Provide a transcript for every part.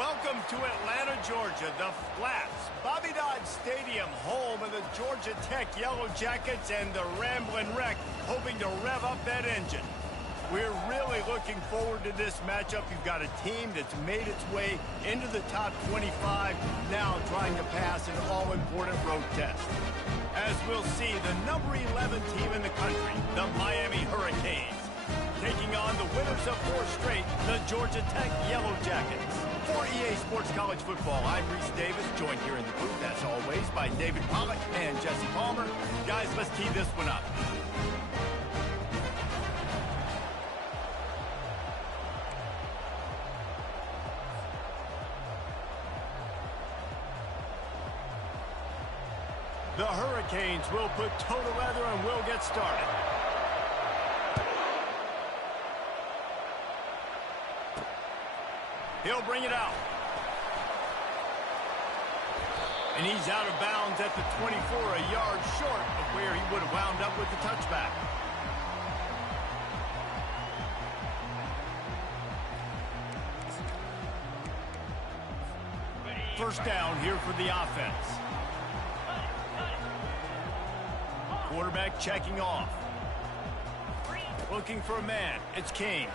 Welcome to Atlanta, Georgia, the Flats, Bobby Dodd Stadium, home of the Georgia Tech Yellow Jackets and the Ramblin' Wreck, hoping to rev up that engine. We're really looking forward to this matchup. You've got a team that's made its way into the top 25, now trying to pass an all-important road test. As we'll see, the number 11 team in the country, the Miami Hurricanes, taking on the winners of 4 straight, the Georgia Tech Yellow Jackets. For EA Sports College Football, I'm Reese Davis, joined here in the booth, as always, by David Pollack and Jesse Palmer. Guys, let's tee this one up. The Hurricanes will put toe to leather and we'll get started. He'll bring it out. And he's out of bounds at the 24, a yard short of where he would have wound up with the touchback. First down here for the offense. Quarterback checking off. Looking for a man. It's Kane.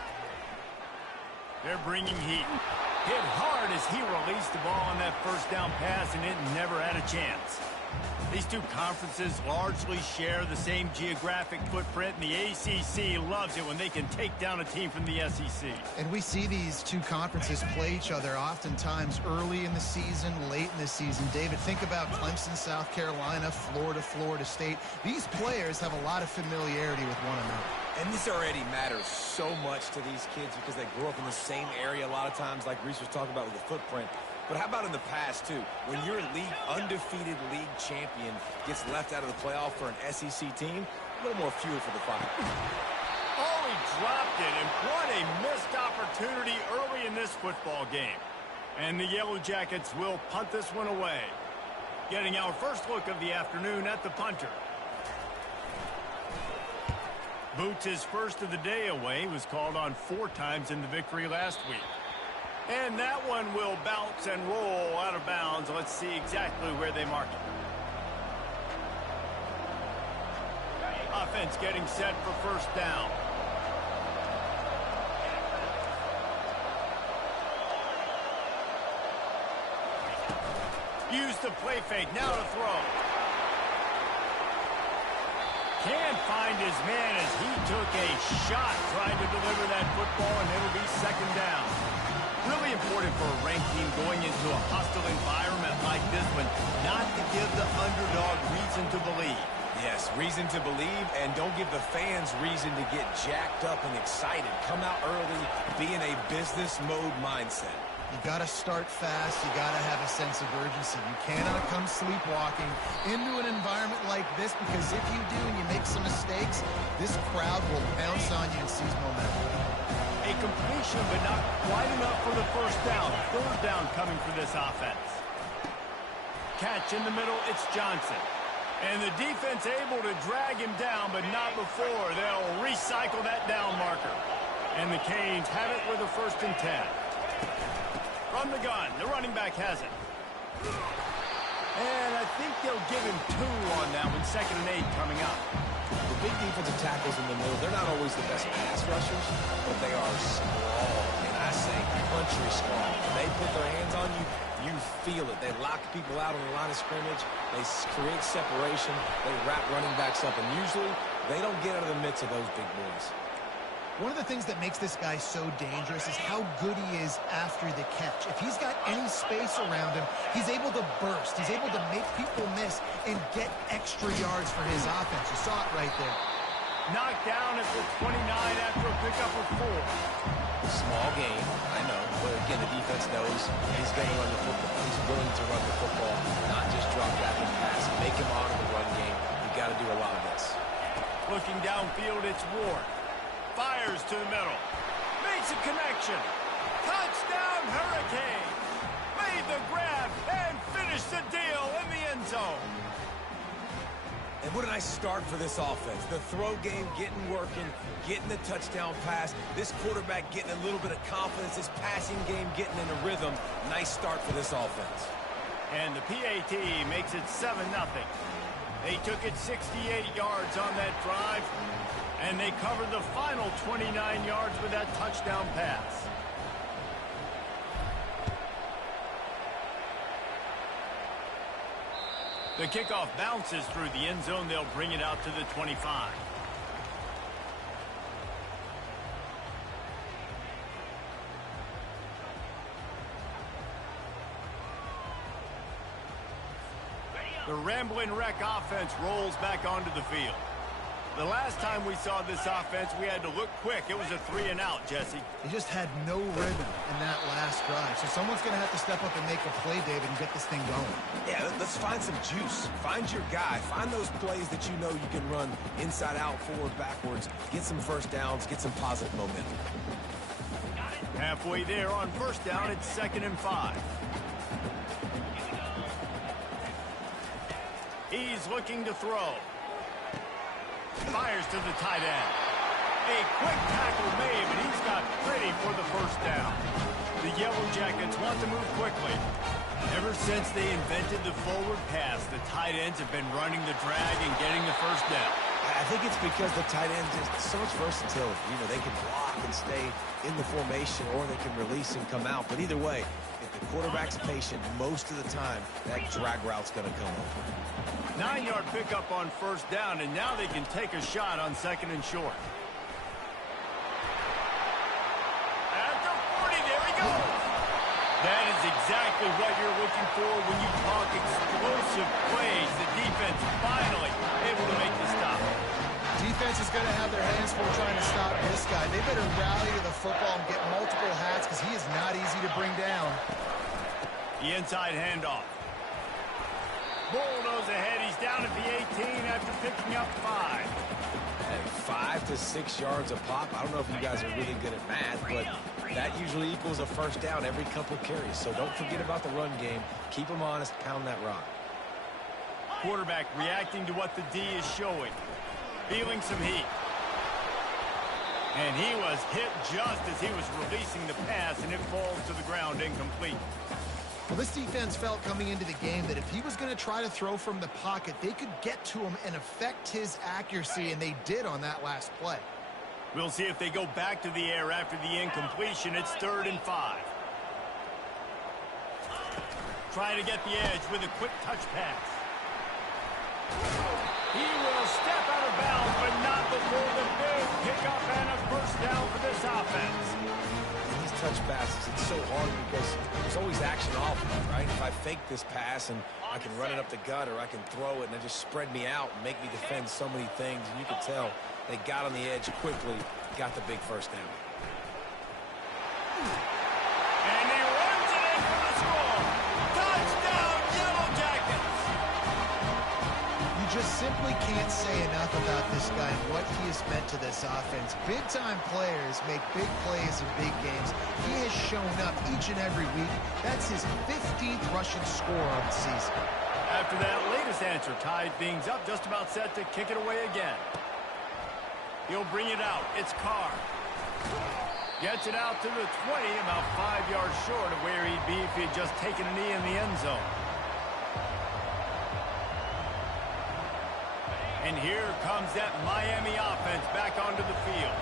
They're bringing heat. Hit hard as he released the ball on that first down pass, and it never had a chance. These two conferences largely share the same geographic footprint, and the ACC loves it when they can take down a team from the SEC. And we see these two conferences play each other oftentimes early in the season, late in the season. David, think about Clemson, South Carolina, Florida, Florida State. These players have a lot of familiarity with one another. And this already matters so much to these kids because they grew up in the same area a lot of times, like Reese was talking about with the footprint. But how about in the past, too? When your undefeated league champion gets left out of the playoff for an SEC team, a little more fuel for the fire. Oh, he dropped it, and what a missed opportunity early in this football game. And the Yellow Jackets will punt this one away. Getting our first look of the afternoon at the punter. Boots his first of the day away. He was called on 4 times in the victory last week. And that one will bounce and roll out of bounds. Let's see exactly where they mark it. Offense getting set for first down. Use the play fake. Now to throw. Can't find his man as he took a shot trying to deliver that football, and it'll be second down. Really important for a ranked team going into a hostile environment like this one, not to give the underdog reason to believe. Yes, reason to believe, and don't give the fans reason to get jacked up and excited. Come out early, be in a business mode mindset. You got to start fast. You got to have a sense of urgency. You cannot come sleepwalking into an environment like this, because if you do and you make some mistakes, this crowd will pounce on you and seize momentum. A completion, but not quite enough for the first down. Third down coming for this offense. Catch in the middle, it's Johnson. And the defense able to drag him down, but not before. They'll recycle that down marker. And the Canes have it with a 1st and 10. From the gun, the running back has it. And I think they'll give him 2 on that one. 2nd and 8 coming up. The big defensive tackles in the middle, they're not always the best pass rushers, but they are strong, and I say country strong. When they put their hands on you, you feel it. They lock people out on the line of scrimmage. They create separation. They wrap running backs up, and usually they don't get out of the midst of those big boys. One of the things that makes this guy so dangerous is how good he is after the catch. If he's got any space around him, he's able to burst. He's able to make people miss and get extra yards for his offense. You saw it right there. Knocked down at the 29 after a pickup of 4. Small game, I know. But again, the defense knows he's going to run the football. He's willing to run the football, not just drop back and pass. Make him out of the run game. You've got to do a lot of this. Looking downfield, it's Ward. Fires to the middle. Makes a connection. Touchdown, Hurricanes. Made the grab and finished the deal in the end zone. And what a nice start for this offense. The throw game getting working, getting the touchdown pass. This quarterback getting a little bit of confidence. This passing game getting in a rhythm. Nice start for this offense. And the PAT makes it 7-0. They took it 68 yards on that drive, and they covered the final 29 yards with that touchdown pass. The kickoff bounces through the end zone. They'll bring it out to the 25. The Ramblin' Wreck offense rolls back onto the field. The last time we saw this offense, we had to look quick. It was a 3-and-out, Jesse. They just had no rhythm in that last drive. So someone's going to have to step up and make a play, David, and get this thing going. Yeah, let's find some juice. Find your guy. Find those plays that you know you can run inside out, forward, backwards. Get some first downs. Get some positive momentum. Halfway there on first down, it's 2nd and 5. He's looking to throw. Fires to the tight end. A quick tackle made, but he's got pretty for the first down. The Yellow Jackets want to move quickly. Ever since they invented the forward pass, the tight ends have been running the drag and getting the first down. I think it's because the tight ends is so much versatility. You know, they can block and stay in the formation, or they can release and come out. But either way, if the quarterback's patient, most of the time, that drag route's going to come over. 9-yard pickup on first down, and now they can take a shot on 2nd and short. At the 40, there he goes. That is exactly what you're looking for when you talk explosive plays. The defense finally able to make the stop. Defense is going to have their hands full trying to stop this guy. They better rally to the football and get multiple hats because he is not easy to bring down. The inside handoff. Bull nose ahead. He's down at the 18 after picking up 5. Hey, 5 to 6 yards a pop. I don't know if you guys are really good at math, but that usually equals a first down every couple carries. So don't forget about the run game. Keep them honest. Pound that rock. Quarterback reacting to what the D is showing. Feeling some heat. And he was hit just as he was releasing the pass, and it falls to the ground incomplete. Well, this defense felt coming into the game that if he was going to try to throw from the pocket, they could get to him and affect his accuracy, and they did on that last play. We'll see if they go back to the air after the incompletion. It's 3rd and 5. Trying to get the edge with a quick touch pass. He will step out of bounds, but not before the big pickup and a first down for this offense. These touch passes, it's so hard because there's always action off of it, right? If I fake this pass and I can run it up the gut, or I can throw it and it just spread me out and make me defend so many things, and you can tell they got on the edge quickly, got the big first down. And he runs it in for the score. Touchdown, Yellow Jackets! You just simply can't say enough about this guy and what he has meant to this offense. Big-time players make big plays in big games. He has shown up each and every week. That's his 15th rushing score of the season. After that latest answer, tied things up, just about set to kick it away again. He'll bring it out. It's Carr. Gets it out to the 20, about 5 yards short of where he'd be if he had just taken a knee in the end zone. And here comes that Miami offense back onto the field.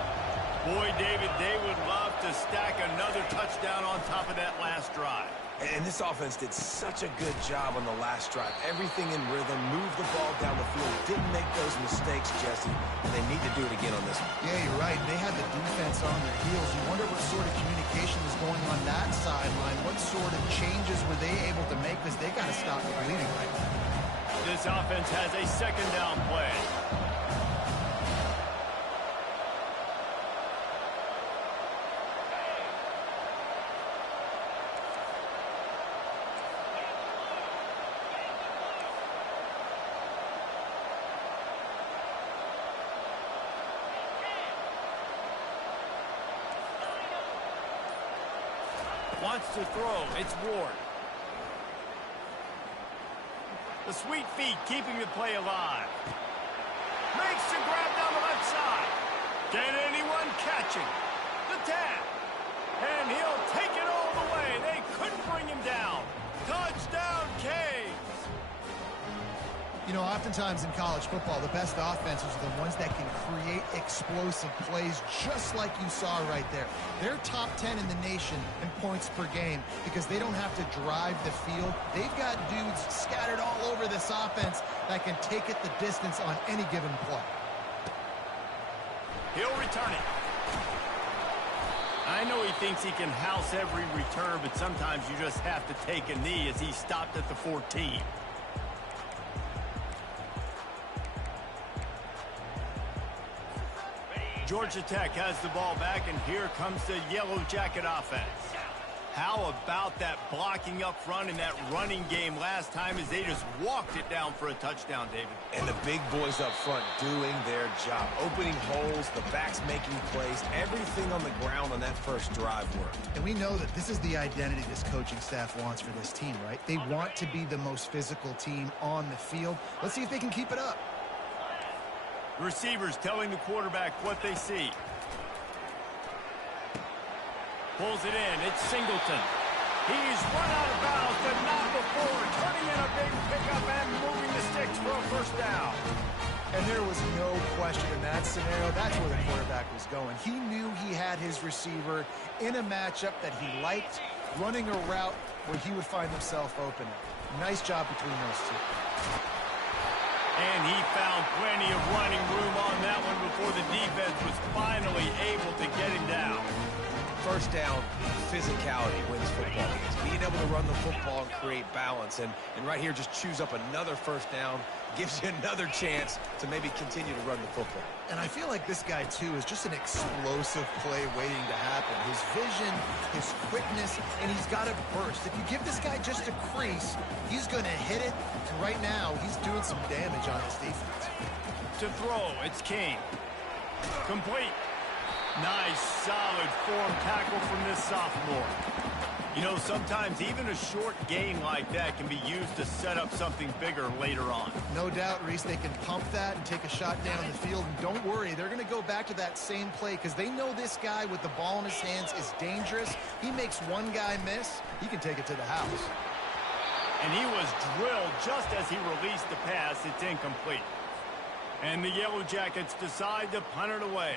Boy, David, they would love to stack another touchdown on top of that last drive. And this offense did such a good job on the last drive. Everything in rhythm, moved the ball down the field, didn't make those mistakes, Jesse. And they need to do it again on this one. Yeah, you're right. They had the defense on their heels. You wonder what sort of communication was going on that sideline. What sort of changes were they able to make? Because they got to stop the bleeding right now. This offense has a 2nd down play. Wants to throw. It's Ward. The sweet feet keeping the play alive. Makes the grab down the left side. Can anyone catch him? The tap. And he'll take it all the way. They couldn't bring him down. Touchdown, Canes. You know, oftentimes in college football, the best offenses are the ones that can create explosive plays just like you saw right there. They're top 10 in the nation in points per game because they don't have to drive the field. They've got dudes scattered all over this offense that can take it the distance on any given play. He'll return it. I know he thinks he can house every return, but sometimes you just have to take a knee as he stopped at the 14. Georgia Tech has the ball back, and here comes the Yellow Jacket offense. How about that blocking up front in that running game last time as they just walked it down for a touchdown, David? And the big boys up front doing their job. Opening holes, the backs making plays, everything on the ground on that first drive worked. And we know that this is the identity this coaching staff wants for this team, right? They want to be the most physical team on the field. Let's see if they can keep it up. Receivers telling the quarterback what they see. Pulls it in. It's Singleton. He's run out of bounds, but not before. Turning in a big pickup and moving the sticks for a first down. And there was no question in that scenario. That's where the quarterback was going. He knew he had his receiver in a matchup that he liked, running a route where he would find himself open. Nice job between those two. And he found plenty of running room on that one before the defense was finally able to get him down. First down, physicality wins football games. Being able to run the football and create balance. And right here, just choose up another first down, gives you another chance to maybe continue to run the football. And I feel like this guy, too, is just an explosive play waiting to happen. His vision, his quickness, and he's got a burst. If you give this guy just a crease, he's going to hit it. And right now, he's doing some damage on his defense. To throw, it's King. Complete. Nice, solid form tackle from this sophomore. You know, sometimes even a short gain like that can be used to set up something bigger later on. No doubt, Reese, they can pump that and take a shot down the field. And don't worry, they're going to go back to that same play because they know this guy with the ball in his hands is dangerous. He makes one guy miss, he can take it to the house. And he was drilled just as he released the pass. It's incomplete. And the Yellow Jackets decide to punt it away.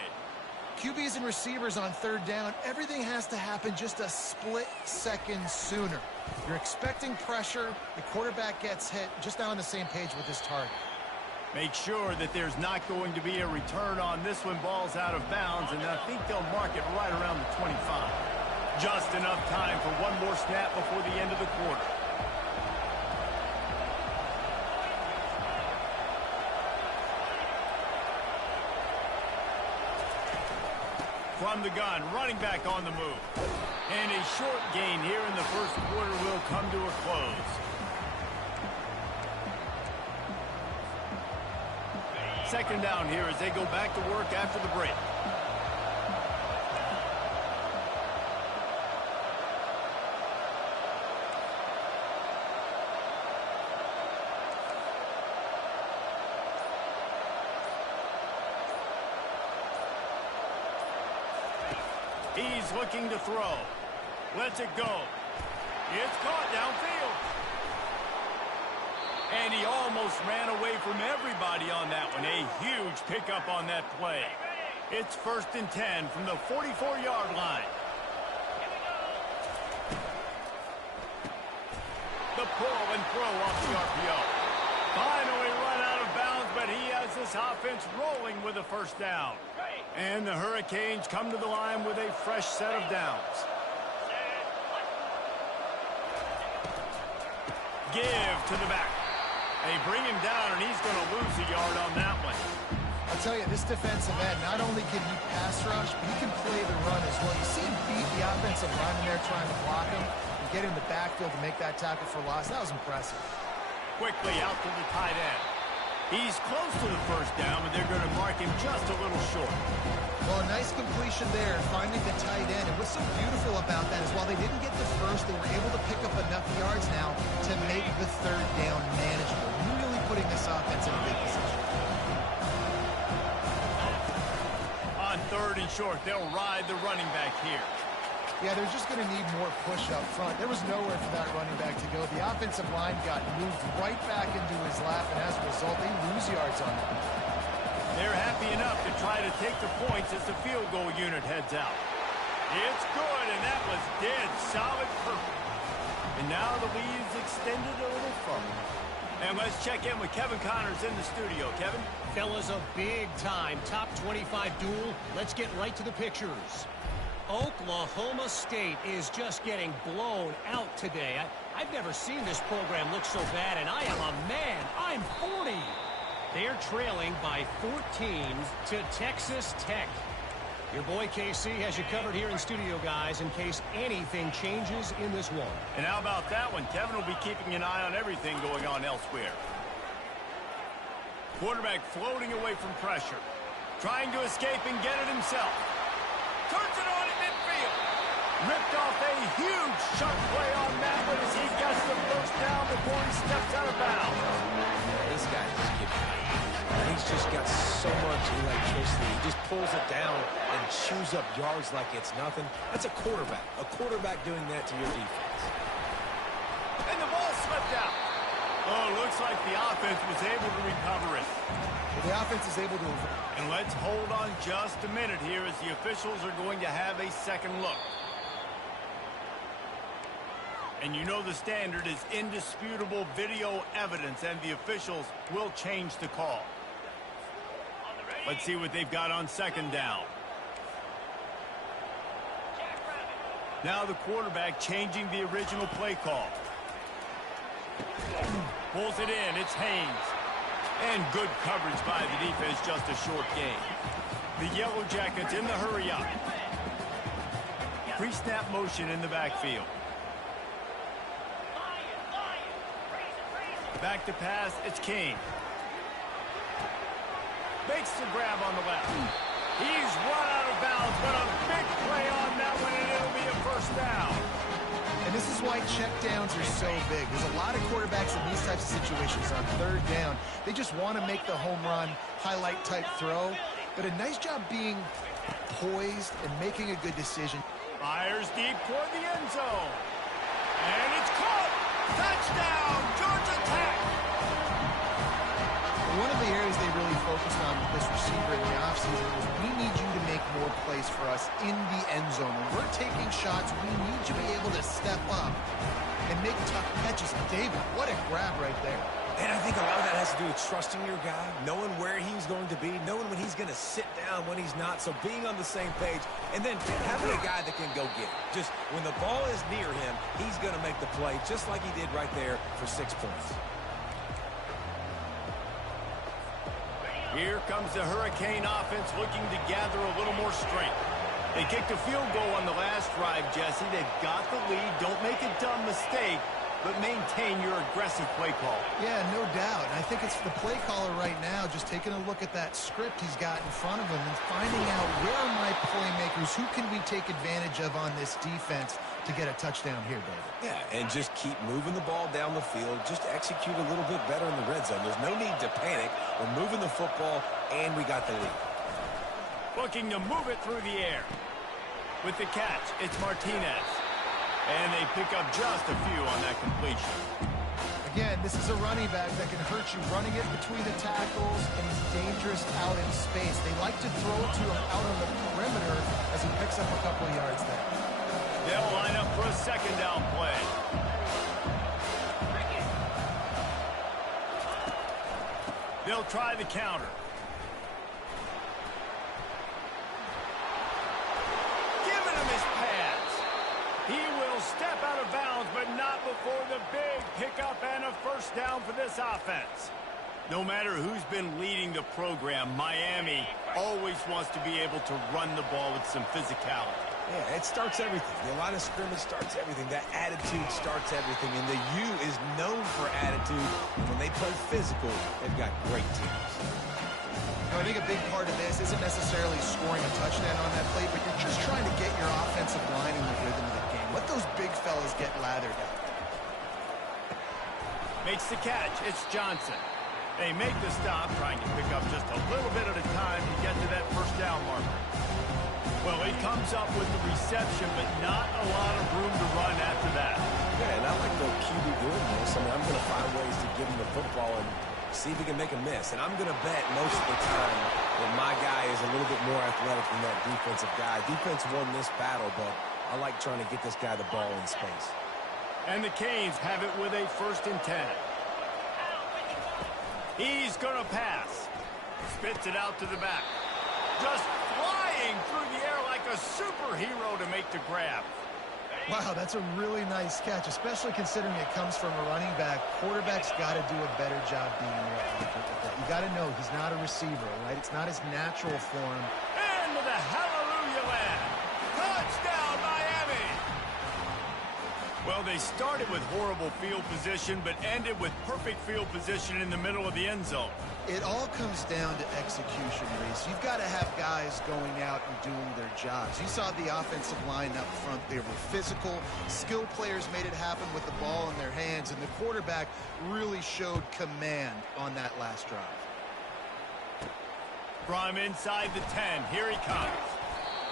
QBs and receivers on third down, everything has to happen just a split second sooner. You're expecting pressure, the quarterback gets hit, just not on the same page with his target. Make sure that there's not going to be a return on this one. Ball's out of bounds, and I think they'll mark it right around the 25. Just enough time for one more snap before the end of the quarter. From the gun, running back on the move. And a short gain here in the first quarter will come to a close. Second down here as they go back to work after the break. He's looking to throw. Lets it go. It's caught downfield. And he almost ran away from everybody on that one. A huge pickup on that play. It's 1st and 10 from the 44-yard line. The pull and throw off the RPO. Finally run out of bounds, but he has this offense rolling with a first down. And the Hurricanes come to the line with a fresh set of downs. Give to the back. They bring him down, and he's going to lose a yard on that one. I'll tell you, this defensive end, not only can he pass rush, but he can play the run as well. You see him beat the offensive lineman there trying to block him and get in the backfield to make that tackle for loss. That was impressive. Quickly out to the tight end. He's close to the first down, but they're going to mark him just a little short. Well, a nice completion there, finding the tight end. And what's so beautiful about that is while they didn't get the first, they were able to pick up enough yards now to make the third down manageable. Really putting this offense in a big position. 3rd and short. They'll ride the running back here. Yeah, they're just going to need more push up front. There was nowhere for that running back to go. The offensive line got moved right back into his lap, and as a result, they lose yards on it. They're happy enough to try to take the points as the field goal unit heads out. It's good, and that was dead solid perfect. And now the lead is extended a little further. And let's check in with Kevin Connors in the studio. Kevin? Fellas, a big-time top 25 duel. Let's get right to the pictures. Oklahoma State is just getting blown out today. I've never seen this program look so bad, and I am a man. I'm 40. They're trailing by 14 to Texas Tech. Your boy KC has you covered here in studio, guys, in case anything changes in this one. And how about that one? Kevin will be keeping an eye on everything going on elsewhere. Quarterback floating away from pressure. Trying to escape and get it himself. Turns it on at midfield. Ripped off a huge sharp play on that one as he gets the first down before he steps out of bounds. This guy just gets he's just got so much electricity. He just pulls it down and chews up yards like it's nothing. That's a quarterback. A quarterback doing that to your defense. And the ball slipped out. Oh, looks like the offense was able to recover it. The offense is able to... And let's hold on just a minute here as the officials are going to have a second look. And you know the standard is indisputable video evidence, and the officials will change the call. Let's see what they've got on second down. Now the quarterback changing the original play call. Pulls it in. It's Haynes. And good coverage by the defense, just a short gain. The Yellow Jackets in the hurry up. Pre-snap motion in the backfield. Back to pass, it's King. Makes the grab on the left. He's run out of bounds, but a big play on that one, and it'll be a first down. And this is why checkdowns are so big. There's a lot of quarterbacks in these types of situations on 3rd down. They just want to make the home run, highlight-type throw. But a nice job being poised and making a good decision. Fires deep toward the end zone. And it's caught. Touchdown, Georgia Tech. One of the areas they really focused on with this receiver in the offseason was we need you to make more plays for us in the end zone. When we're taking shots, we need you to be able to step up and make tough catches. David, what a grab right there. And I think a lot of that has to do with trusting your guy, knowing where he's going to be, knowing when he's going to sit down, when he's not, so being on the same page, and then having a guy that can go get it. Just when the ball is near him, he's going to make the play, just like he did right there for 6 points. Here comes the Hurricane offense looking to gather a little more strength. They kicked a field goal on the last drive, Jesse. They've got the lead. Don't make a dumb mistake, but maintain your aggressive play call. Yeah, no doubt. And I think it's the play caller right now just taking a look at that script he's got in front of him and finding out where are my playmakers, who can we take advantage of on this defense to get a touchdown here, David. Yeah, and just keep moving the ball down the field. Just execute a little bit better in the red zone. There's no need to panic. We're moving the football, and we got the lead. Looking to move it through the air. With the catch, it's Martinez. And they pick up just a few on that completion. Again, this is a running back that can hurt you running it between the tackles, and he's dangerous out in space. They like to throw it to him out on the perimeter as he picks up a couple of yards there. They'll line up for a second down play. They'll try the counter. Giving him his pass. He will step out of bounds, but not before the big pickup and a first down for this offense. No matter who's been leading the program, Miami always wants to be able to run the ball with some physicality. Yeah, it starts everything. The line of scrimmage starts everything. That attitude starts everything. And the U is known for attitude. And when they play physical, they've got great teams. I think a big part of this isn't necessarily scoring a touchdown on that play, but you're just trying to get your offensive line in the rhythm of the game. Let those big fellas get lathered up. Makes the catch. It's Johnson. They make the stop, trying to pick up just a little bit at a time to get to that first down marker. Well, he comes up with the reception, but not a lot of room to run after that. Yeah, and I like the QB doing this. I mean, I'm going to find ways to give him the football and see if he can make a miss. And I'm going to bet most of the time that my guy is a little bit more athletic than that defensive guy. Defense won this battle, but I like trying to get this guy the ball in space. And the Canes have it with a 1st and 10. He's going to pass. Spits it out to the back. Just flying through the air like a superhero to make the grab. Wow, that's a really nice catch, especially considering it comes from a running back. Quarterback's got to do a better job being more accurate with that. You got to know he's not a receiver, right? It's not his natural form. Into the hallelujah land. Touchdown, Miami! Well, they started with horrible field position, but ended with perfect field position in the middle of the end zone. It all comes down to execution, Reese. You've got to have guys going out and doing their jobs. You saw the offensive line up front. They were physical. Skilled players made it happen with the ball in their hands, and the quarterback really showed command on that last drive. From inside the 10, here he comes.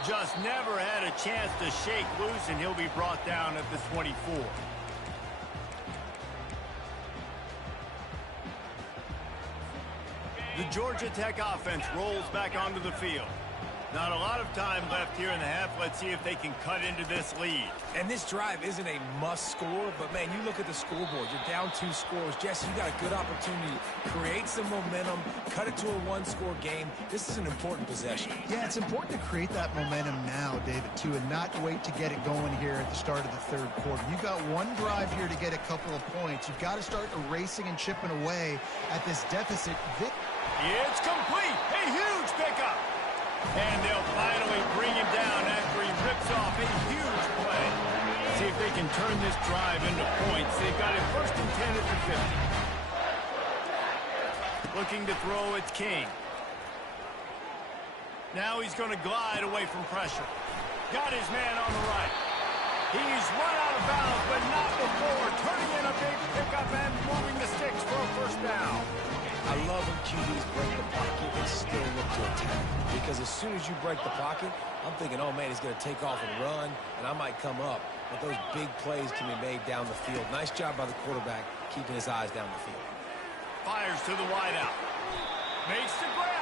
Just never had a chance to shake loose, and he'll be brought down at the 24. The Georgia Tech offense rolls back onto the field. Not a lot of time left here in the half. Let's see if they can cut into this lead. And this drive isn't a must score, but, man, you look at the scoreboard. You're down 2 scores. Jesse, you got a good opportunity to create some momentum, cut it to a 1-score game. This is an important possession. Yeah, it's important to create that momentum now, David, too, and not wait to get it going here at the start of the 3rd quarter. You've got one drive here to get a couple of points. You've got to start erasing and chipping away at this deficit. It's complete. A huge pickup. And they'll finally bring him down after he rips off a huge play. See if they can turn this drive into points. They've got it 1st and 10 at the 50. Looking to throw, it's King. Now he's going to glide away from pressure. Got his man on the right. He's run out of bounds, but not before. Turning in a big pickup and moving the sticks for a 1st down. I love when QBs break the pocket and still look to attack. Because as soon as you break the pocket, I'm thinking, oh, man, he's going to take off and run, and I might come up. But those big plays can be made down the field. Nice job by the quarterback keeping his eyes down the field. Fires to the wideout. Makes the grab.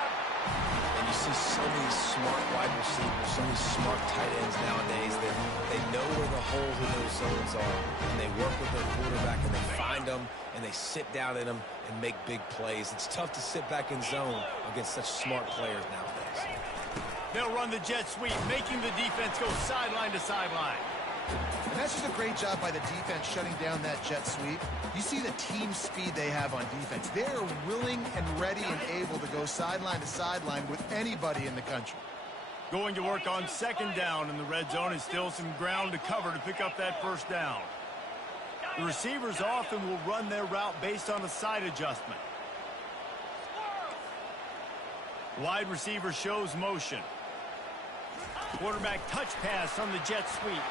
And you see so many smart wide receivers, so many smart tight ends nowadays that they know where the holes in those zones are, and they work with their quarterback, and they find them, and they sit down in them and make big plays. It's tough to sit back in zone against such smart players nowadays. They'll run the jet sweep, making the defense go sideline to sideline. And that's just a great job by the defense shutting down that jet sweep. You see the team speed they have on defense. They're willing and ready and able to go sideline to sideline with anybody in the country. Going to work on 2nd down in the red zone, and still some ground to cover to pick up that 1st down. The receivers often will run their route based on a side adjustment. Wide receiver shows motion. Quarterback touch pass on the jet sweep.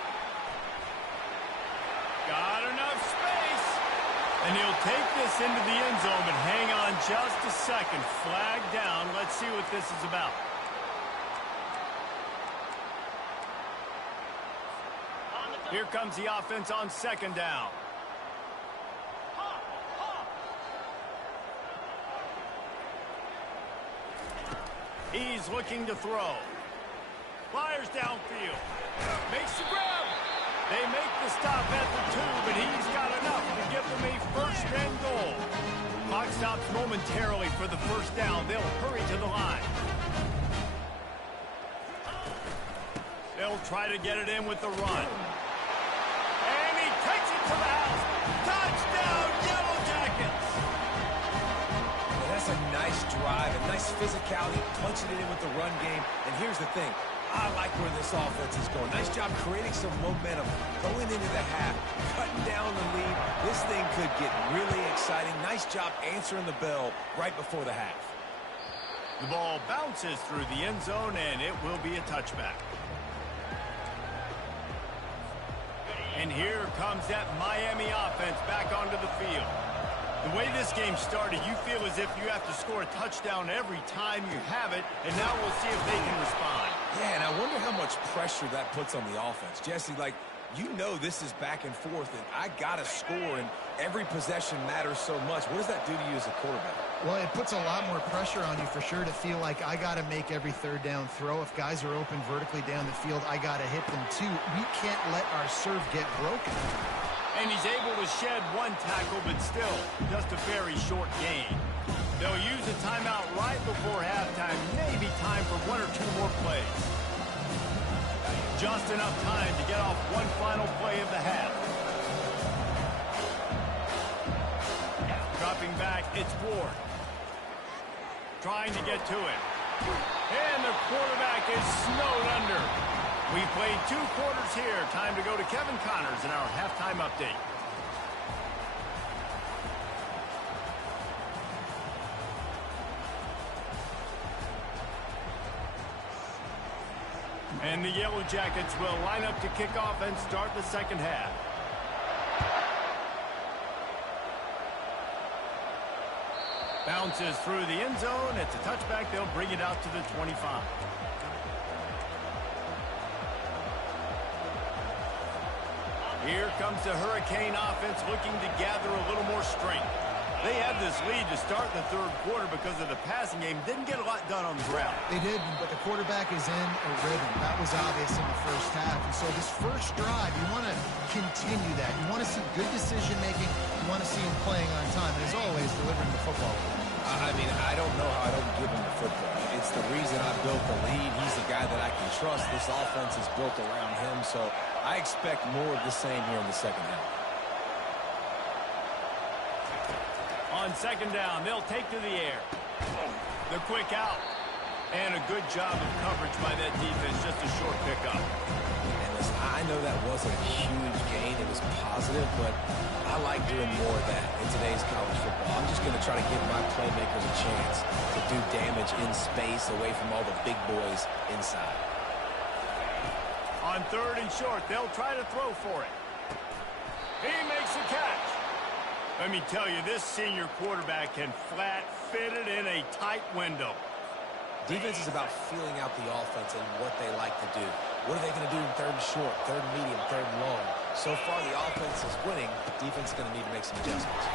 Got enough space. And he'll take this into the end zone, but hang on just a second. Flag down. Let's see what this is about. Here comes the offense on 2nd down. He's looking to throw. Fires downfield. Makes the grab. They make the stop at the 2, but he's got enough to give them a 1st and goal. Clock stops momentarily for the 1st down. They'll hurry to the line. They'll try to get it in with the run. And he takes it to the house. Touchdown, Yellow Jackets! Well, that's a nice drive, a nice physicality, punching it in with the run game. And here's the thing. I like where this offense is going. Nice job creating some momentum, going into the half, cutting down the lead. This thing could get really exciting. Nice job answering the bell right before the half. The ball bounces through the end zone, and it will be a touchback. And here comes that Miami offense back onto the field. The way this game started, you feel as if you have to score a touchdown every time you have it, and now we'll see if they can respond. Yeah, and I wonder how much pressure that puts on the offense. Jesse, like, you know this is back and forth, and I got to score, and every possession matters so much. What does that do to you as a quarterback? Well, it puts a lot more pressure on you for sure to feel like I got to make every third down throw. If guys are open vertically down the field, I got to hit them too. We can't let our serve get broken. And he's able to shed one tackle, but still, just a very short gain. They'll use a timeout right before halftime. Maybe time for one or two more plays. Just enough time to get off one final play of the half. Dropping back, it's Ward. Trying to get to it. And the quarterback is snowed under. We played 2 quarters here. Time to go to Kevin Connors in our halftime update. And the Yellow Jackets will line up to kick off and start the second half. Bounces through the end zone. It's a touchback. They'll bring it out to the 25. Here comes the Hurricane offense looking to gather a little more strength. They had this lead to start the third quarter because of the passing game. Didn't get a lot done on the ground. They did, but the quarterback is in a rhythm. That was obvious in the first half. And so this first drive, you want to continue that. You want to see good decision-making. You want to see him playing on time. And as always, delivering the football. I mean, I don't know how I don't give him the football. It's the reason I built the lead. He's the guy that I can trust. This offense is built around him, so I expect more of the same here in the second half. On second down, they'll take to the air. The quick out. And a good job of coverage by that defense. Just a short pickup. And listen, I know that wasn't a huge gain. It was positive, but I like doing more of that in today's college football. I'm just going to try to give my playmakers a chance to do damage in space away from all the big boys inside. On third and short, they'll try to throw for it. He makes the catch. Let me tell you, this senior quarterback can flat fit it in a tight window. Defense is about feeling out the offense and what they like to do. What are they going to do in third and short, third and medium, third and long? So far, the offense is winning. Defense is going to need to make some adjustments.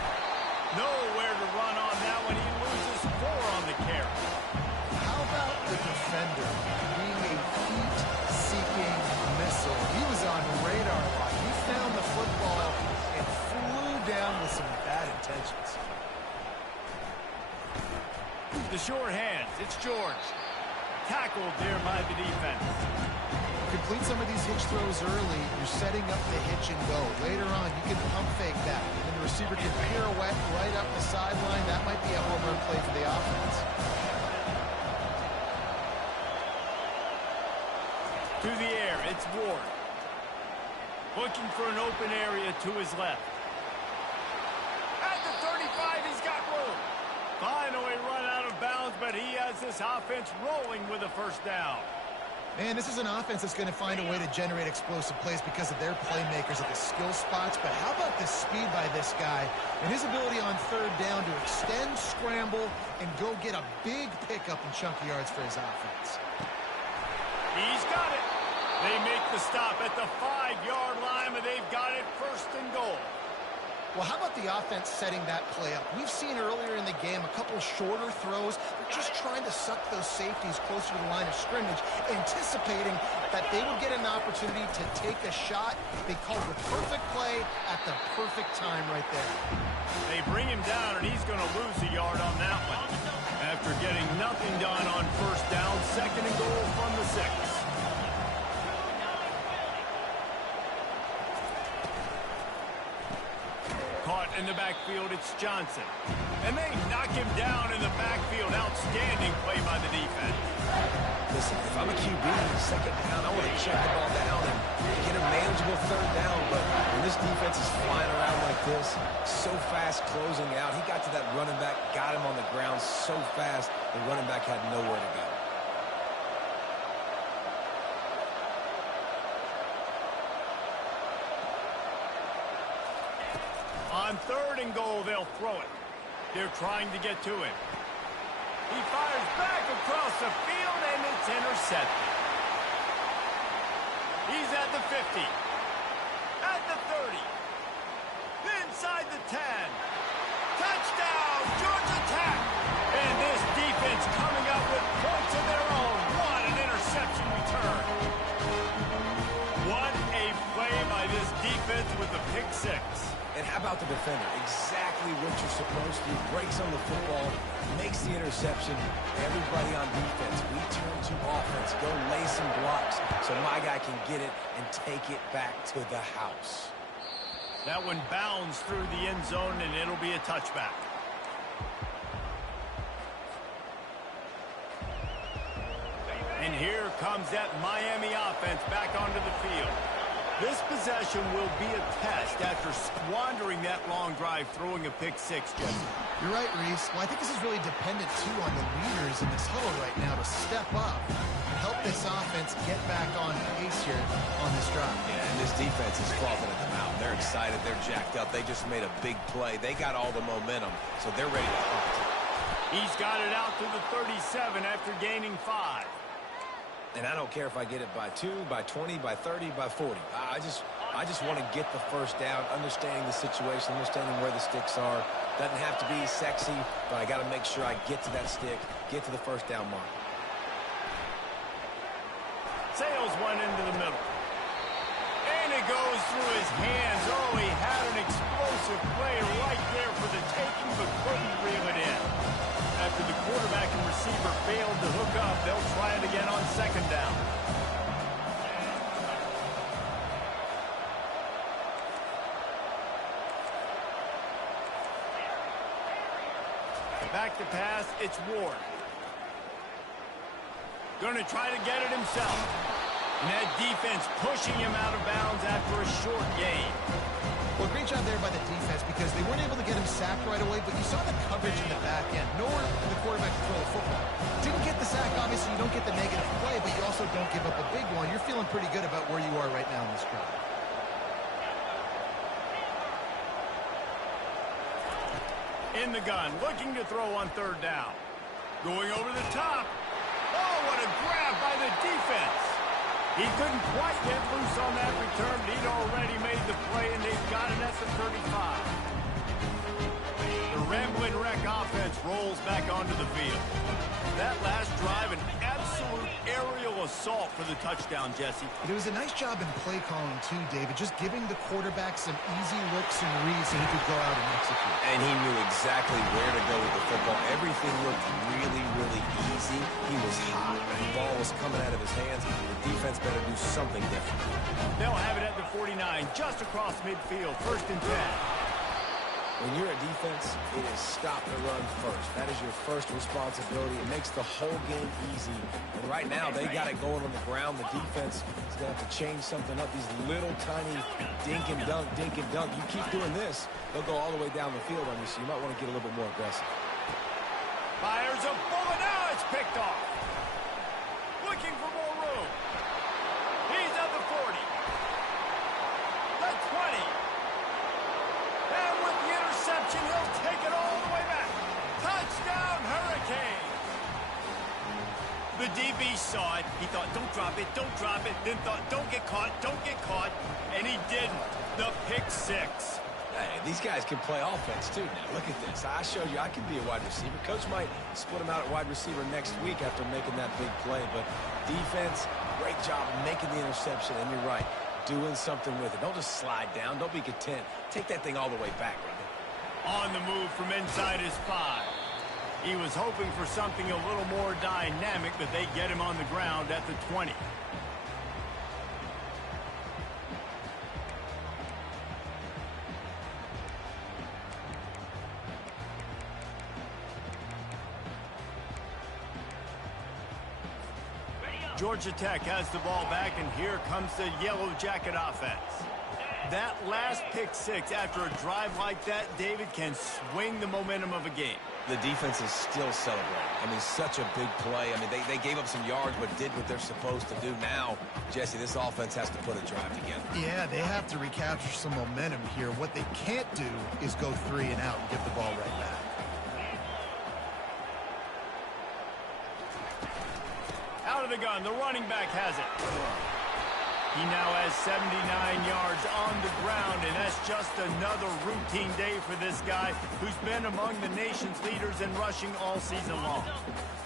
Nowhere to run on that one. He loses 4 on the carry. How about the defender being a heat-seeking missile? He was on radar lock. He found the football and flew down with some bad intentions. The short hands. It's George. Tackled there by the defense. Complete some of these hitch throws early. You're setting up the hitch and go. Later on, you can pump fake that. And the receiver can pirouette right up the sideline. That might be a home run play for the offense. To the air. It's Ward. Looking for an open area to his left. At the 35, he's got room. Finally run out of bounds, but he has this offense rolling with a first down. Man, this is an offense that's going to find a way to generate explosive plays because of their playmakers at the skill spots. But how about the speed by this guy and his ability on third down to extend, scramble, and go get a big pickup and chunky yards for his offense? He's got it. They make the stop at the 5-yard line, and they've got it first and goal. Well, how about the offense setting that play up? We've seen earlier in the game a couple shorter throws. They're just trying to suck those safeties closer to the line of scrimmage, anticipating that they would get an opportunity to take a shot. They called the perfect play at the perfect time right there. They bring him down, and he's going to lose a yard on that one. After getting nothing done on first down, second and goal from the 6. Caught in the backfield, it's Johnson. And they knock him down in the backfield. Outstanding play by the defense. Listen, if I'm a QB, second down, I want to check the ball down and get a manageable third down. But when this defense is flying around like this, so fast closing out, he got to that running back, got him on the ground so fast, the running back had nowhere to go. On third and goal, they'll throw it. They're trying to get to him. He fires back across the field, and it's intercepted. He's at the 50. At the 30. Inside the 10. Touchdown, Georgia Tech! And this defense coming up with points of their own. What an interception return. What a play by this defense with the pick six. And how about the defender? Exactly what you're supposed to do. Breaks on the football, makes the interception. Everybody on defense, we turn to offense. Go lay some blocks so my guy can get it and take it back to the house. That one bounds through the end zone, and it'll be a touchback. And here comes that Miami offense back onto the field. This possession will be a test after squandering that long drive, throwing a pick six, Jesse. You're right, Reese. Well, I think this is really dependent, too, on the leaders in this huddle right now to step up and help this offense get back on pace here on this drive. Yeah, and this defense is frothing at the mouth. They're excited. They're jacked up. They just made a big play. They got all the momentum, so they're ready to hunt. He's got it out to the 37 after gaining 5. And I don't care if I get it by 2, by 20, by 30, by 40. I just want to get the first down, understanding the situation, understanding where the sticks are. Doesn't have to be sexy, but I got to make sure I get to that stick, get to the first down mark. Sails one into the middle. And it goes through his hands. Oh, he had an explosive play right there for the taking, but couldn't reel it in. After the quarterback and receiver failed to hook up, they'll try it again on second down. Back to pass, it's Ward. Going to try to get it himself. And that defense pushing him out of bounds after a short gain. Well, great job there by the defense because they weren't able to get him sacked right away, but you saw the coverage in the back end. Nowhere for the quarterback to throw the football. Didn't get the sack, obviously you don't get the negative play, but you also don't give up a big one. You're feeling pretty good about where you are right now in this drive. In the gun, looking to throw on third down. Going over the top. Oh, what a grab by the defense. He couldn't quite get loose on that return, but he'd already made the play, and they've got it at the 35. The Ramblin' Wreck offense rolls back onto the field. That last drive, an absolute aerial assault for the touchdown, Jesse. It was a nice job in play calling, too, David, just giving the quarterback some easy looks and reads so he could go out and execute. And he knew exactly where to go with the football. Everything looked really, really easy. He was hot. The ball was coming out of his hands. The defense better do something different. They'll have it at the 49, just across midfield, 1st and 10. When you're a defense, it is stop the run first. That is your first responsibility. It makes the whole game easy. And right now, they got it going on the ground. The defense is going to have to change something up. These little tiny dink and dunk, dink and dunk. You keep doing this, they'll go all the way down the field on you, so you might want to get a little bit more aggressive. Fires a bullet. Now it's picked off. Looking for more room. He's at the 40. The 20. And with the interception, he'll take it all the way back. Touchdown, Hurricanes. The DB saw it. He thought, don't drop it, don't drop it. Then thought, don't get caught, don't get caught. And he didn't. The pick six. Hey, these guys can play offense, too, now. Look at this. I showed you I can be a wide receiver. Coach might split him out at wide receiver next week after making that big play. But defense, great job making the interception. And you're right, doing something with it. Don't just slide down. Don't be content. Take that thing all the way back, brother. On the move from inside his 5. He was hoping for something a little more dynamic, but they get him on the ground at the 20. Georgia Tech has the ball back, and here comes the Yellow Jacket offense. That last pick six after a drive like that, David, can swing the momentum of a game. The defense is still celebrating. I mean, such a big play. I mean, they gave up some yards but did what they're supposed to do. Now, Jesse, this offense has to put a drive together. Yeah, they have to recapture some momentum here. What they can't do is go 3 and out and give the ball right back. Out of the gun, the running back has it. He now has 79 yards on the ground, and that's just another routine day for this guy who's been among the nation's leaders in rushing all season long.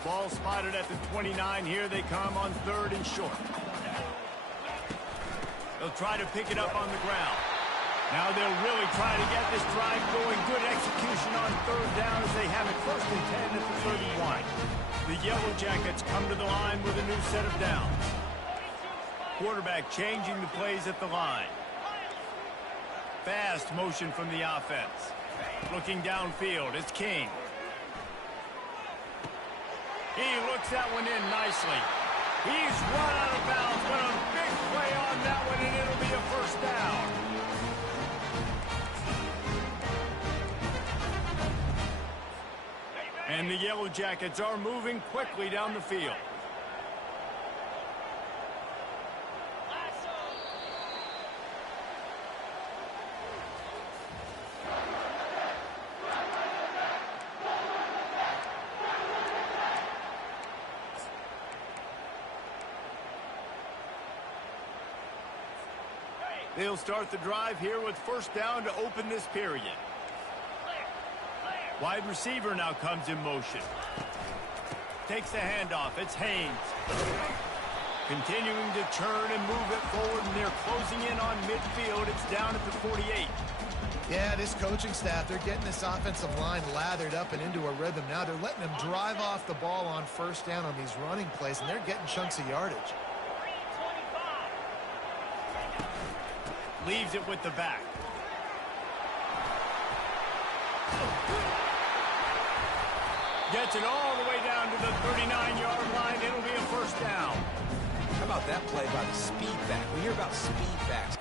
Ball spotted at the 29. Here they come on 3rd and short. They'll try to pick it up on the ground. Now they'll really try to get this drive going. Good execution on 3rd down as they have it 1st and 10 at the 31. The Yellow Jackets come to the line with a new set of downs. Quarterback changing the plays at the line. Fast motion from the offense. Looking downfield, it's King. He looks that one in nicely. He's run out of bounds, but a big play on that one, and it'll be a 1st down. And the Yellow Jackets are moving quickly down the field. They'll start the drive here with 1st down to open this period. Wide receiver now comes in motion. Takes the handoff. It's Haynes. Continuing to turn and move it forward, and they're closing in on midfield. It's down at the 48. Yeah, this coaching staff, they're getting this offensive line lathered up and into a rhythm. Now they're letting them drive off the ball on 1st down on these running plays, and they're getting chunks of yardage. Leaves it with the back. Gets it all the way down to the 39-yard line. It'll be a 1st down. How about that play by the speed back? We hear about speed backs.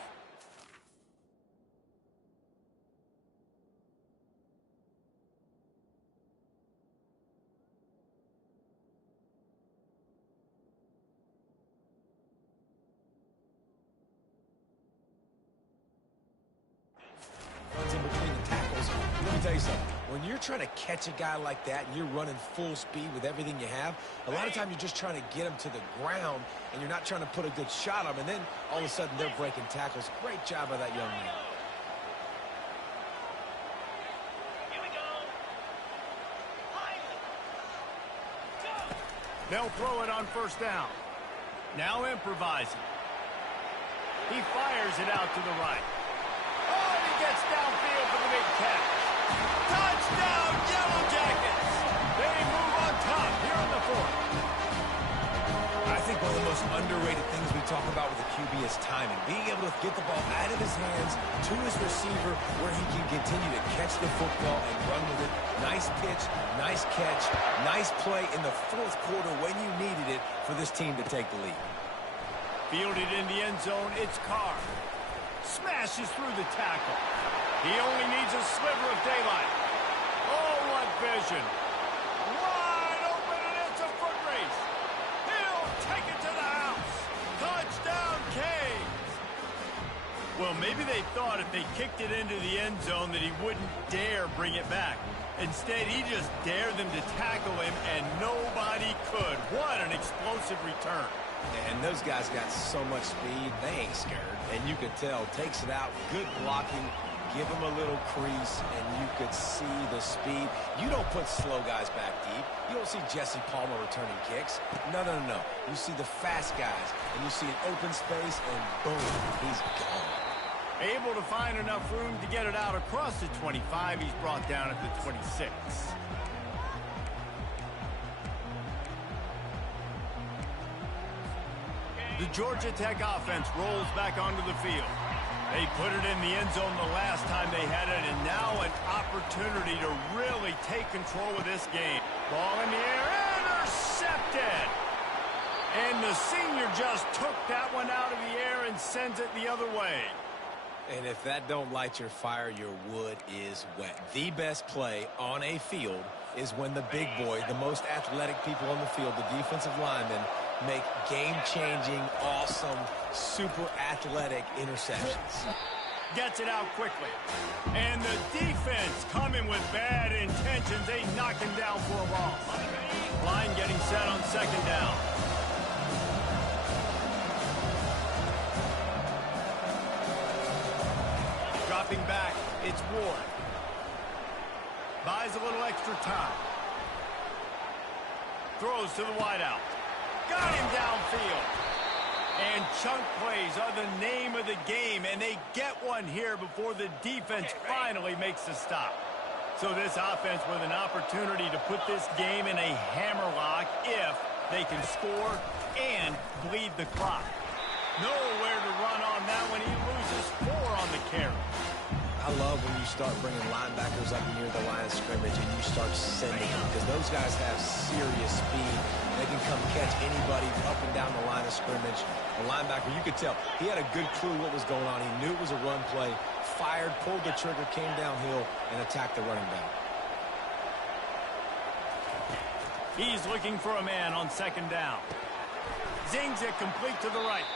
In between the tackles. Let me tell you something. When you're trying to catch a guy like that and you're running full speed with everything you have, a lot of time you're just trying to get him to the ground and you're not trying to put a good shot on him, and then all of a sudden they're breaking tackles. Great job by that young man. Here we go. They'll throw it on 1st down. Now improvising. He fires it out to the right. Oh, and he gets downfield for the big catch. Touchdown, Yellow Jackets! They move on top here in the 4th. I think one of the most underrated things we talk about with the QB is timing. Being able to get the ball out of his hands to his receiver where he can continue to catch the football and run with it. Nice pitch, nice catch, nice play in the 4th quarter when you needed it for this team to take the lead. Fielded in the end zone, it's Carr. Smashes through the tackle. He only needs a sliver of daylight. Oh, what vision. Wide open, and it's a foot race. He'll take it to the house. Touchdown, Canes. Well, maybe they thought if they kicked it into the end zone that he wouldn't dare bring it back. Instead, he just dared them to tackle him, and nobody could. What an explosive return. And those guys got so much speed, they ain't scared. And you could tell, takes it out, good blocking, give him a little crease, and you could see the speed. You don't put slow guys back deep. You don't see Jesse Palmer returning kicks. No, no, no, no. You see the fast guys, and you see an open space, and boom, he's gone. Able to find enough room to get it out across the 25. He's brought down at the 26. The Georgia Tech offense rolls back onto the field. They put it in the end zone the last time they had it, and now an opportunity to really take control of this game. Ball in the air, intercepted! And the senior just took that one out of the air and sends it the other way. And if that don't light your fire, your wood is wet. The best play on a field is when the big boy, the most athletic people on the field, the defensive linemen, make game-changing, awesome, super athletic interceptions. Gets it out quickly. And the defense coming with bad intentions. They knock him down for a loss. Line getting set on 2nd down. Dropping back, it's Ward. Buys a little extra time. Throws to the wideout. Got him downfield. And chunk plays are the name of the game, and they get one here before the defense finally makes the stop. So this offense with an opportunity to put this game in a hammerlock if they can score and bleed the clock. Nowhere to run on that one. He loses 4 on the carry. I love when you start bringing linebackers up near the line of scrimmage and you start sending them, because those guys have serious speed. They can come catch anybody up and down the line of scrimmage. The linebacker, you could tell, he had a good clue what was going on. He knew it was a run play, fired, pulled the trigger, came downhill, and attacked the running back. He's looking for a man on second down. Zings it complete to the right.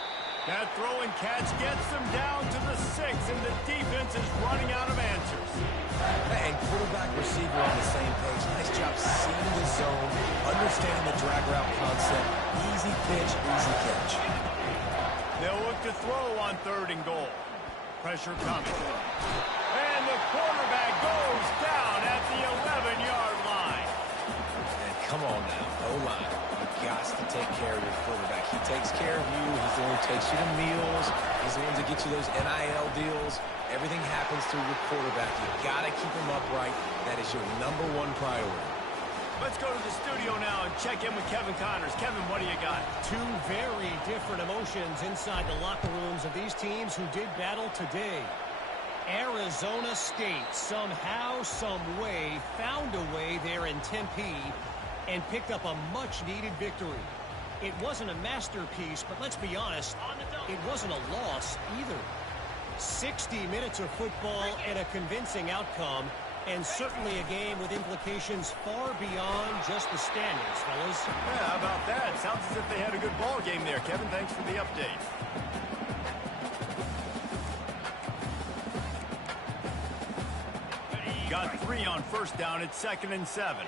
That throw and catch gets them down to the 6, and the defense is running out of answers. And quarterback, receiver on the same page. Nice job seeing the zone, understanding the drag route concept. Easy pitch, easy catch. They'll look to throw on 3rd and goal. Pressure coming. And the quarterback goes down at the 11-yard line. And come on now, O-line. You got to take care of your quarterback. He takes care of you. He's the one who takes you to meals. He's the one to get you those NIL deals. Everything happens through your quarterback. You got to keep him upright. That is your #1 priority. Let's go to the studio now and check in with Kevin Connors. Kevin, what do you got? 2 very different emotions inside the locker rooms of these teams who did battle today. Arizona State somehow, some way, found a way there in Tempe and picked up a much-needed victory. It wasn't a masterpiece, but let's be honest, it wasn't a loss either. 60 minutes of football and a convincing outcome, and certainly a game with implications far beyond just the standings, fellas. Yeah, how about that? Sounds as if they had a good ball game there. Kevin, thanks for the update. Got 3 on first down at 2nd and 7.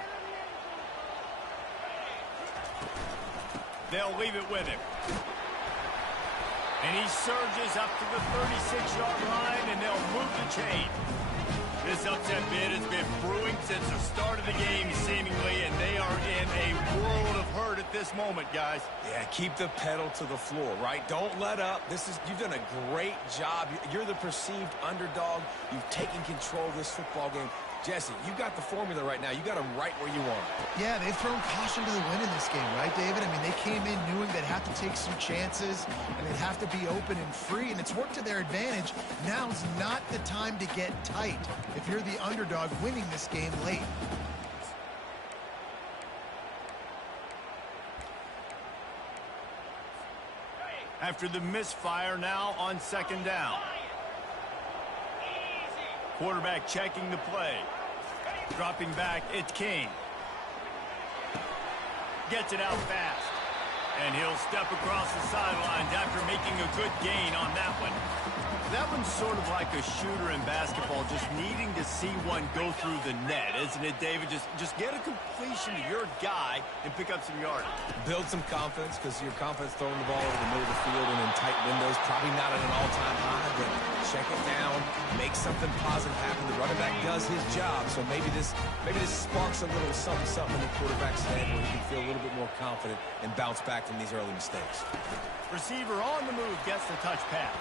They'll leave it with him. And he surges up to the 36-yard line, and they'll move the chain. This upset bid has been brewing since the start of the game, seemingly, and they are in a world of hurt at this moment, guys. Yeah, keep the pedal to the floor, right? Don't let up. You've done a great job. You're the perceived underdog. You've taken control of this football game. Jesse, you got the formula right now. You got them right where you want them. Yeah, they've thrown caution to the wind in this game, right, David? I mean, they came in knowing they'd have to take some chances, and they'd have to be open and free, and it's worked to their advantage. Now's not the time to get tight if you're the underdog winning this game late. After the misfire, now on 2nd down. Quarterback checking the play. Dropping back, it's King. Gets it out fast. And he'll step across the sidelines after making a good gain on that one. That one's sort of like a shooter in basketball, just needing to see one go through the net, isn't it, David? Just get a completion to your guy and pick up some yardage. Build some confidence, because your confidence throwing the ball over the middle of the field and in tight windows, probably not at an all-time high, but check it down, make something positive happen. The running back does his job, so maybe this sparks a little something in the quarterback's head where he can feel a little bit more confident and bounce back from these early mistakes. Receiver on the move gets the touch pass.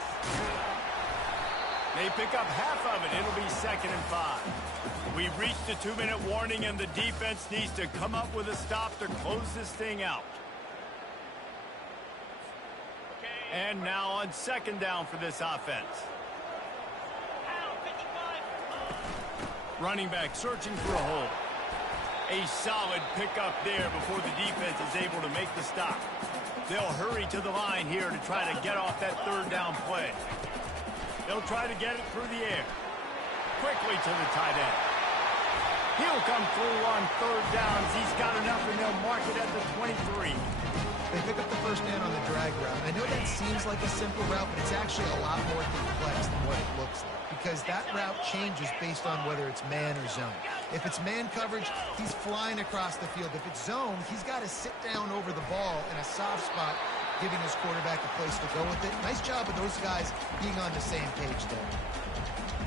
They pick up half of it. It'll be 2nd and 5. We've reached a 2-minute warning, and the defense needs to come up with a stop to close this thing out. And now on 2nd down for this offense. Running back searching for a hole. A solid pickup there before the defense is able to make the stop. They'll hurry to the line here to try to get off that 3rd down play. They'll try to get it through the air. Quickly to the tight end. He'll come through on 3rd downs. He's got enough, and they'll mark it at the 23. They pick up the first down on the drag route. I know that seems like a simple route, but it's actually a lot more complex than what it looks like, because that route changes based on whether it's man or zone. If it's man coverage, he's flying across the field. If it's zone, he's got to sit down over the ball in a soft spot, giving his quarterback a place to go with it. Nice job of those guys being on the same page there.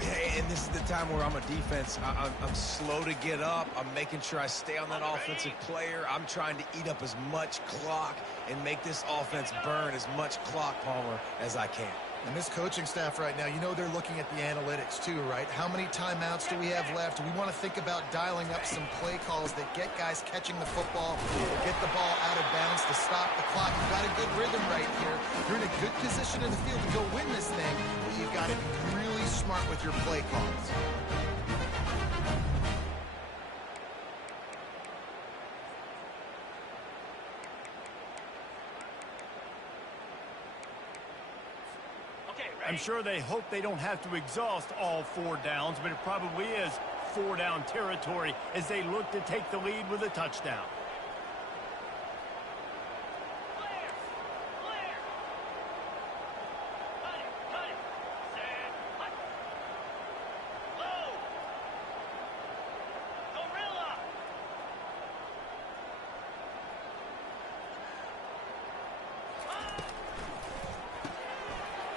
Hey, and this is the time where I'm a defense. I'm slow to get up. I'm making sure I stay on that offensive player. I'm trying to eat up as much clock and make this offense burn as much clock, Palmer, as I can. And this coaching staff right now, you know they're looking at the analytics too, right? How many timeouts do we have left? We want to think about dialing up some play calls that get guys catching the football, get the ball out of bounds to stop the clock. You've got a good rhythm right here. You're in a good position in the field to go win this thing, but you've got to be really smart with your play calls. I'm sure they hope they don't have to exhaust all 4 downs, but it probably is 4-down territory as they look to take the lead with a touchdown.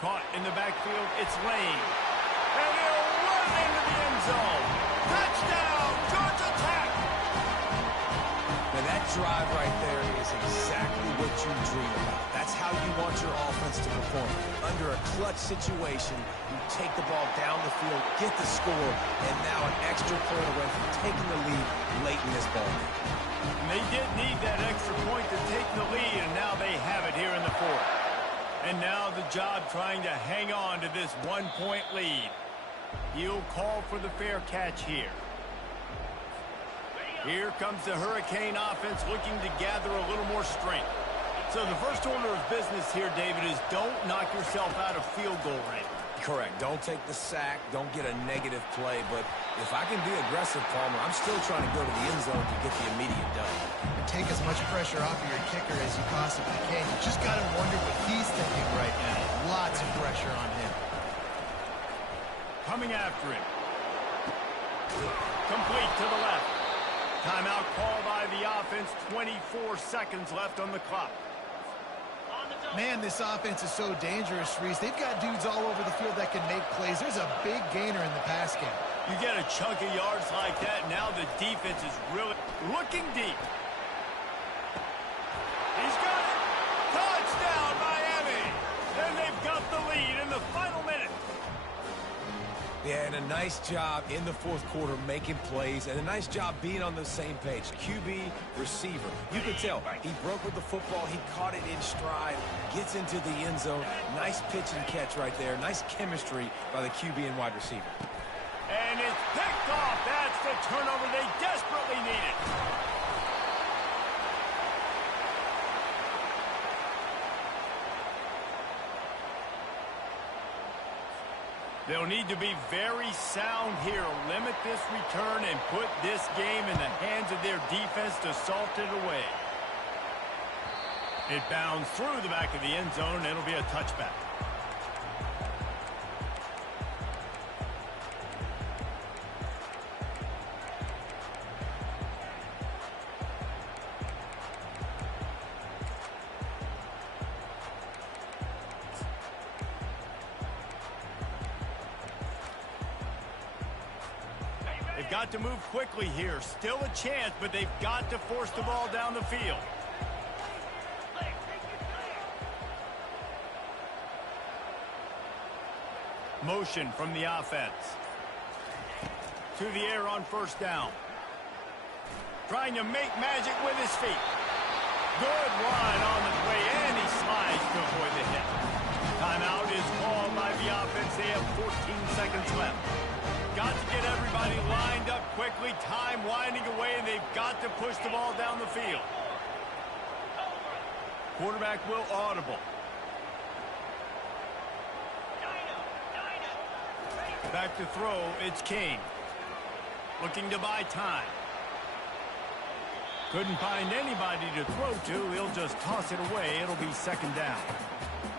Caught in the backfield, it's Lane. And he'll run into the end zone. Touchdown, Georgia Tech! Now that drive right there is exactly what you dream about. That's how you want your offense to perform. Under a clutch situation, you take the ball down the field, get the score, and now an extra point away from taking the lead late in this ball game. And they did need that extra point to take the lead, and now they have it here in the 4th. And now the job trying to hang on to this 1-point lead. He'll call for the fair catch here. Here comes the Hurricane offense looking to gather a little more strength. So the first order of business here, David, is don't knock yourself out of field goal range. Correct. Don't take the sack. Don't get a negative play. But if I can be aggressive, Palmer, I'm still trying to go to the end zone to get the immediate dub. And take as much pressure off of your kicker as you possibly can. You just got to wonder what he's thinking right now. Lots of pressure on him. Coming after him. Complete to the left. Timeout called by the offense. 24 seconds left on the clock. Man, this offense is so dangerous, Reese. They've got dudes all over the field that can make plays. There's a big gainer in the pass game. You get a chunk of yards like that, now the defense is really looking deep. He's got it. Touchdown, Miami. And they've got the lead in the final minute. Yeah, and a nice job in the 4th quarter making plays, and a nice job being on the same page. QB, receiver. You could tell he broke with the football. He caught it in stride, gets into the end zone. Nice pitch and catch right there. Nice chemistry by the QB and wide receiver. And it's picked off. That's the turnover they desperately needed. They'll need to be very sound here. Limit this return and put this game in the hands of their defense to salt it away. It bounds through the back of the end zone, and it'll be a touchback. They've got to move quickly here. Still a chance, but they've got to force the ball down the field. Motion from the offense. To the air on first down. Trying to make magic with his feet. Good run on the play, and he slides to avoid the hit. Timeout is called by the offense. They have 14 seconds left. Got to get everybody lined up quickly. Time winding away, and they've got to push the ball down the field. Quarterback will audible. Back to throw, it's King. Looking to buy time. Couldn't find anybody to throw to. He'll just toss it away. It'll be second down.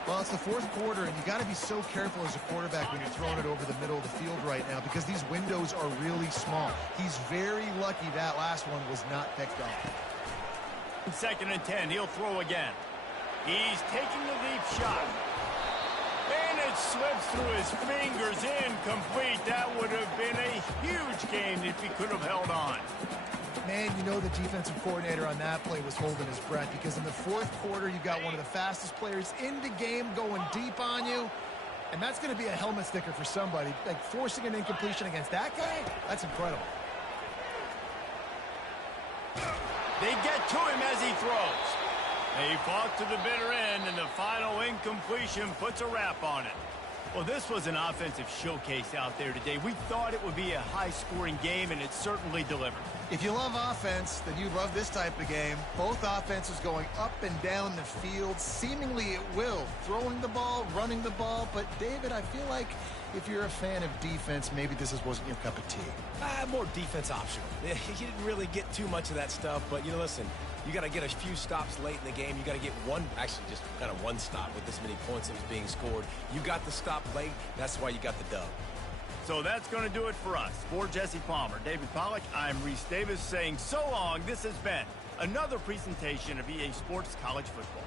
Well, it's the 4th quarter, and you got to be so careful as a quarterback when you're throwing it over the middle of the field right now because these windows are really small. He's very lucky that last one was not picked off. Second and 10, he'll throw again. He's taking the deep shot. And it slips through his fingers, incomplete. That would have been a huge game if he could have held on. Man, you know the defensive coordinator on that play was holding his breath, because in the fourth quarter, you got one of the fastest players in the game going deep on you, and that's going to be a helmet sticker for somebody. Like, forcing an incompletion against that guy, that's incredible. They get to him as he throws. He fought to the bitter end, and the final incompletion puts a wrap on it. Well, this was an offensive showcase out there today. We thought it would be a high-scoring game, and it certainly delivered. If you love offense, then you love this type of game. Both offenses going up and down the field, seemingly at will, throwing the ball, running the ball. But, David, I feel like if you're a fan of defense, maybe this wasn't your cup of tea. More defense optional. You didn't really get too much of that stuff, but, listen, you got to get a few stops late in the game. You got to get actually just kind of one stop with this many points that was being scored. You got the stop late. That's why you got the dub. So that's going to do it for us. For Jesse Palmer, David Pollack, I'm Reese Davis saying so long. This has been another presentation of EA Sports College Football.